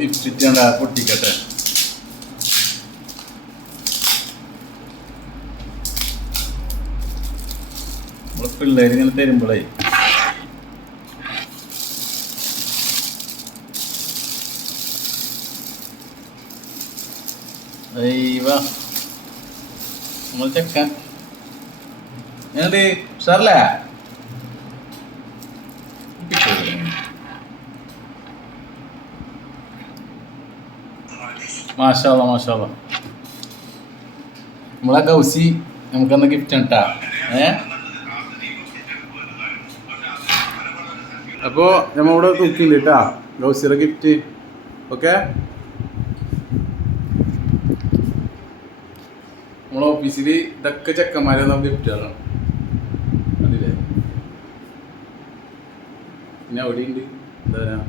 Gift പൊട്ടിക്കട്ടെ. നമ്മളെ പിള്ളേർ ഇങ്ങനെ തരുമ്പോഴേ നമ്മൾ ചെക്കാൻ സാറല്ലേ മാഷാള്ള മാഷാള്ള നമ്മളെ ഗൗസി നമുക്കെന്നാ ഗിഫ്റ്റ് ഉണ്ടാ. അപ്പോൾ നമ്മളിവിടെ തൂക്കിണ്ട് കേട്ടാ ഗൗസിയുടെ ഗിഫ്റ്റ്. ഓക്കെ, നമ്മളെ ഓഫീസിൽ ഇതൊക്കെ ചെക്കന്മാരെ നമുക്ക് ഗിഫ്റ്റുകളാണ്. അതില്ലേ പിന്നെ അവിടെ ഉണ്ട് എന്താ പറയുക